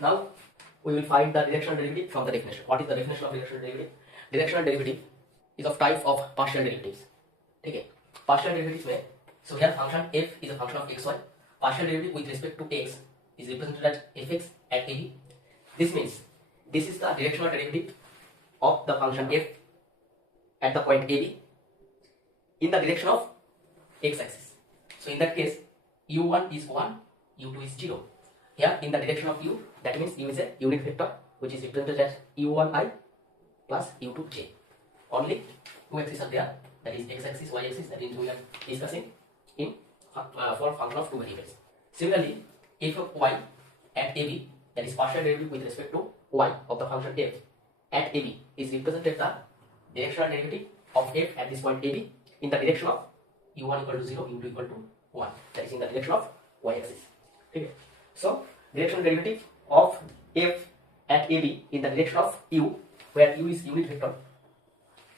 Now we will find the directional derivative from the definition. What is the definition of directional derivative? Directional derivative is of type of partial derivatives. Okay, partial derivatives में so here function f is a function of xy. Partial derivative with respect to x is represented as fx at ab. This means this is the directional derivative of the function f at the point ab in the direction of x-axis. So in that case, u1 is 1, u2 is 0. Here in the direction of u, that means u is a unit vector which is represented as u1i plus u2j. Only two axes are there, that is x-axis, y-axis, that is we are discussing in for function of two variables. Similarly, f of y at ab, that is partial derivative with respect to y of the function f at ab, is represented the directional derivative of f at this point ab in the direction of u1 equal to 0, u2 equal to 1, that is in the direction of y-axis. Okay. So directional derivative of f at ab in the direction of u, where u is unit vector,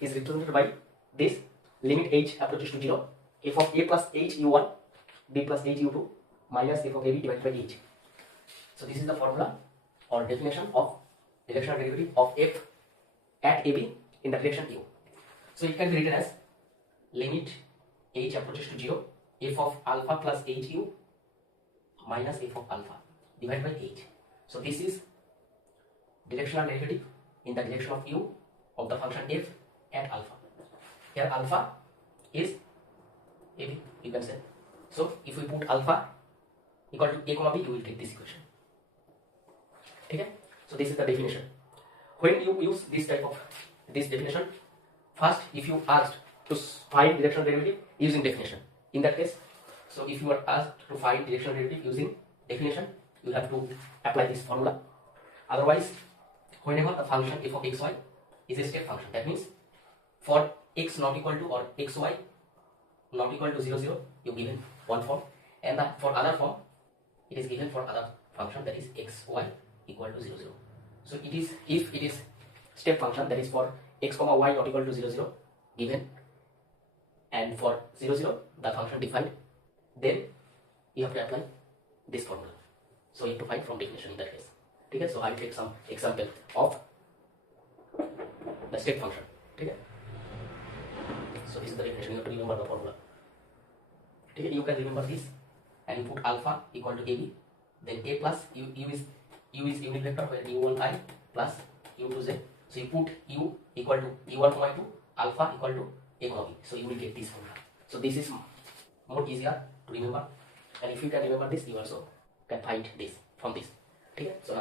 is represented by this limit h approaches to 0, f of a plus h u1 b plus h u2 minus f of ab divided by h. So this is the formula or definition of directional derivative of f at ab in the direction u. So it can be written as limit h approaches to 0, f of alpha plus h u minus f of alpha divided by h. So this is directional derivative in the direction of u of the function f at alpha. Here alpha is ab, you can say. So if we put alpha equal to a comma b, you will get this equation. Okay? So this is the definition. When you use this type of this definition, first if you asked to find directional derivative using definition, in that case, so if you are asked to find directional derivative using definition, you have to apply this formula. Otherwise, whenever a function f of xy is a step function, that means for x not equal to or xy not equal to 0, 0, you given one form, and that for other form it is given for other function, that is xy equal to 0, 0. So it is, if it is step function, that is for x comma y not equal to 0, 0 given, and for 0, 0 the function defined, then you have to apply this formula. So you have to find from definition in that case. Okay, so I will take some example of the step function. Okay, so this is the definition. You have to remember the formula. Okay, you can remember this, and you put alpha equal to ab, then a plus u is unit vector where u1i plus u2z. So you put u equal to u1 comma u2, alpha equal to a comma b. So you will get this formula. So this is more easier to remember, and if you can remember this, you also can find this from this. Okay, so now